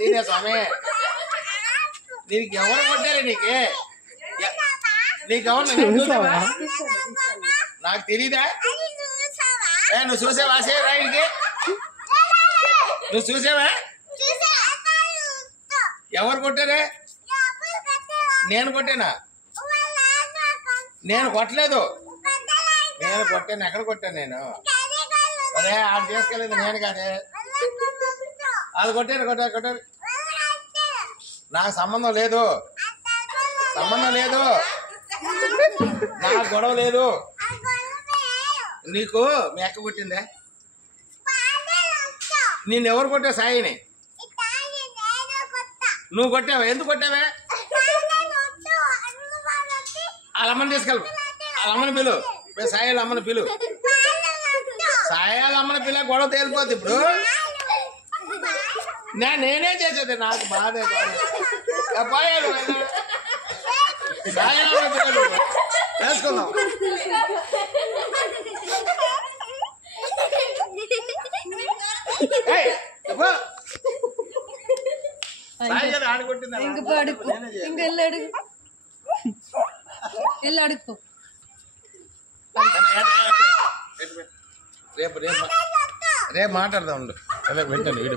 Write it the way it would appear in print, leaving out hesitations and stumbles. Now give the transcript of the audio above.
తెలియదే స్వామి. దీనికి ఎవరు కొట్టారు? నీకెవరు? నాకు తెలీదా? నువ్వు చూసావా? రాయికి నువ్వు చూసావా? ఎవరు కొట్టారే? నేను కొట్టానా? నేను కొట్టలేదు. నేను కొట్టాను. ఎక్కడ కొట్టాను నేను? అదే ఆడ తీసుకెళ్ళలేదు నేను కాదే. అది కొట్టారు. నాకు సంబంధం లేదు. నాకు గొడవ లేదు. నీకు మీ అక్క కొట్టిందే? నిన్నెవరు కొట్టావు? సాయిని. నువ్వు కొట్టావా? ఎందుకు కొట్టావే? వాళ్ళమ్మని తీసుకెళ్ళు. వాళ్ళమ్మని పిలు. సాయి అమ్మని పిలు. సాయి అమ్మని పిల్ల. గొడవ తేలిపోద్ది. ఇప్పుడు నేనే చేసేది. నాకు బాధే. పోయాడు సాయి అమ్మని పిల్లలు తెలుసుకుందాం. ఆడుకుంటుంది. రేపు మాట్లాడదాం. పెట్టండి.